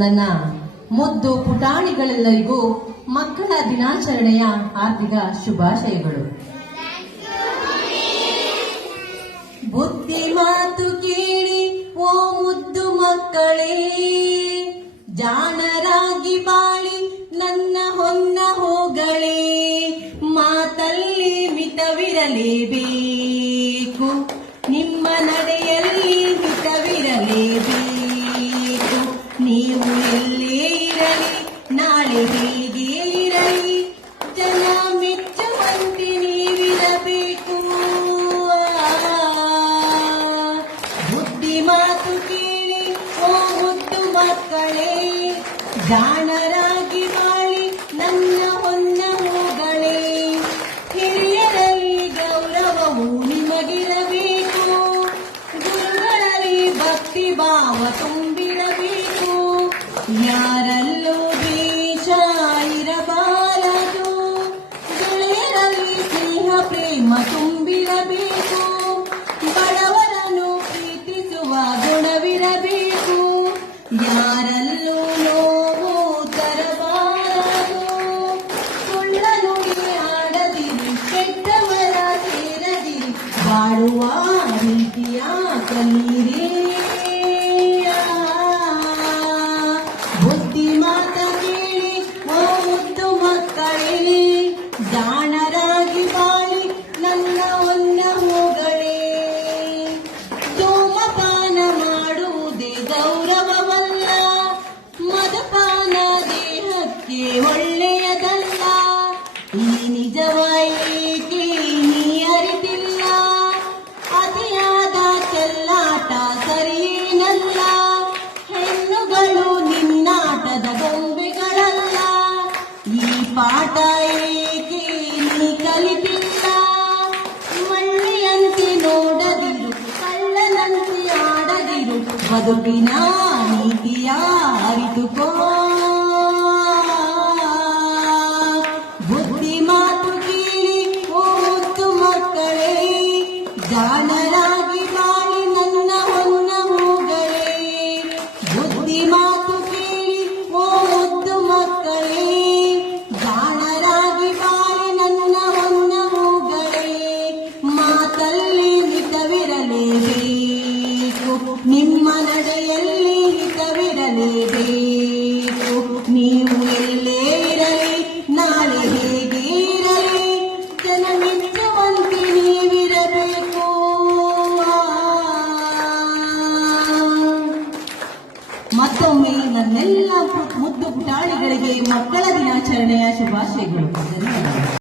ನನ್ನ ಮುದ್ದು ಪುಟಾಣಿಗಳೆಲ್ಲರಿಗೂ ಮಕ್ಕಳ ದಿನಾಚರಣೆಯ ಹಾರ್ದಿಕ ಶುಭಾಶಯಗಳು. ಬುದ್ಧಿ ಮಾತು ಕೇಳಿ ಓ ಮುದ್ದು ಮಕ್ಕಳೇ, ಜಾಣರಾಗಿ ಬಾಳಿ ನನ್ನ ಹೊನ್ನ ಹೋಗಳೇ. ಮಾತಲ್ಲಿ ಮಿತವಿರಲೇಬೇಕು, ನಿಮ್ಮ ನಡೆಯಲ್ಲಿ ಮಿತವಿರಲೇಬೇಕು. ನೀವು ಎಲ್ಲೇ ಇರಲಿ, ನಾಳೆ ಹೇಗೆ ಇರಲಿ, ಜನ ಮೆಚ್ಚುವಂತೆ ನೀವಿರಬೇಕು. ಬುದ್ಧಿ ಮಾತು ಕೇಳಿ ಓ ಮುದ್ದು ಮಕ್ಕಳೇ, ಜಾಣರಾಗಿ ಬಾಳಿ ನನ್ನ ಹೊನ್ನ ಹೋಗಳೇ. ಹಿರಿಯರಲ್ಲಿ ಗೌರವವು ನಿಮಗಿರಬೇಕು, ಗುರುಗಳಲ್ಲಿ ಭಕ್ತಿ ಭಾವ ತುಂಬಿರಬೇಕು. ಯಾರಲ್ಲೂ ದ್ವೇಷ ಇರಬಾರದು, ಗೆಳೆಯರಲ್ಲಿ ಸ್ನೇಹ ಪ್ರೇಮ ತುಂಬಿರಬೇಕು. ಬಡವರನ್ನು ಪ್ರೀತಿಸುವ ಗುಣವಿರಬೇಕು, ಯಾರಲ್ಲೂ ನೋವು ತರಬಾರದು. ಸುಳ್ಳ ನುಡಿ ಆಡದಿರಿ, ಕೆಟ್ಟವರ ಸೇರದಿರಿ, ಬಾಳುವ ರೀತಿಯ ಕಲಿಯಿರಿ. ಬುದ್ಧಿ ಮಾತ ಕೇಳಿ ಓ ಮುದ್ದು ಮಕ್ಕಳೇ, ಜಾಣರಾಗಿ ಬಾಳಿ ನನ್ನ ಹೊನ್ನ ಹೋಗಳೇ. ಧೂಮಪಾನ ಮಾಡುವುದೇ ಗೌರವವಲ್ಲ, ಮದಪಾನ ದೇಹಕ್ಕೆ ಒಳ್ಳೆಯದಲ್ಲ. ಈ ನಿಜವ ಏಕೆ ನೀ ಅರಿತಿಲ್ಲ, ಅತಿಯಾದ ಚೆಲ್ಲಾಟ ಸರಿಯೇನಲ್ಲ. ಹೆಣ್ಣುಗಳು ನಿನ್ನಾಟದ ಗೊಂಬೆಗಳಲ್ಲ, ಈ ಪಾಠ ಏಕೆ ನೀ ಕಲಿತಿಲ್ಲ. ಮಳ್ಳಿಯಂತೆ ನೋಡದಿರು, ಕಳ್ಳನಂತೆ ಆಡದಿರು, ಬದುಕಿನ ನೀತಿಯ ಅರಿತುಕೋ. ಬುದ್ಧಿ ಮಾತು ಕೇಳಿ ಓ ಮುದ್ದು ಮಕ್ಕಳೇ, ಜಾಣರಾಗಿ ಬಾಳಿ ನನ್ನ ಹೊನ್ನ ಹೋಗಳೇ. ಬುದ್ಧಿ ಮಾತು ಕೇಳಿ ಓ ಮುದ್ದು ಮಕ್ಕಳೇ, ಜಾಣರಾಗಿ ಬಾಳಿ ನನ್ನ ಹೊನ್ನ ಹೋಗಳೇ. ಮಾತಲ್ಲಿ ಮಿತವಿರಲೇಬೇಕು, ನಿಮ್ಮ ನಡೆಯಲ್ಲಿ ಮಿತವಿರಲೇಬೇಕು. ನೀವು ಎಲ್ಲೇ ಇರಲಿ, ನಾಳೆ ಹೇಗೆ ಇರಲಿ, ಜನ ಮೆಚ್ಚುವಂತೆ ನೀವಿರಬೇಕು. ಮತ್ತೊಮ್ಮೆ ನನ್ನೆಲ್ಲ ಮುದ್ದು ಪುಟಾಣಿಗಳಿಗೆ ಮಕ್ಕಳ ದಿನಾಚರಣೆಯ ಶುಭಾಶಯಗಳು. ಧನ್ಯವಾದ.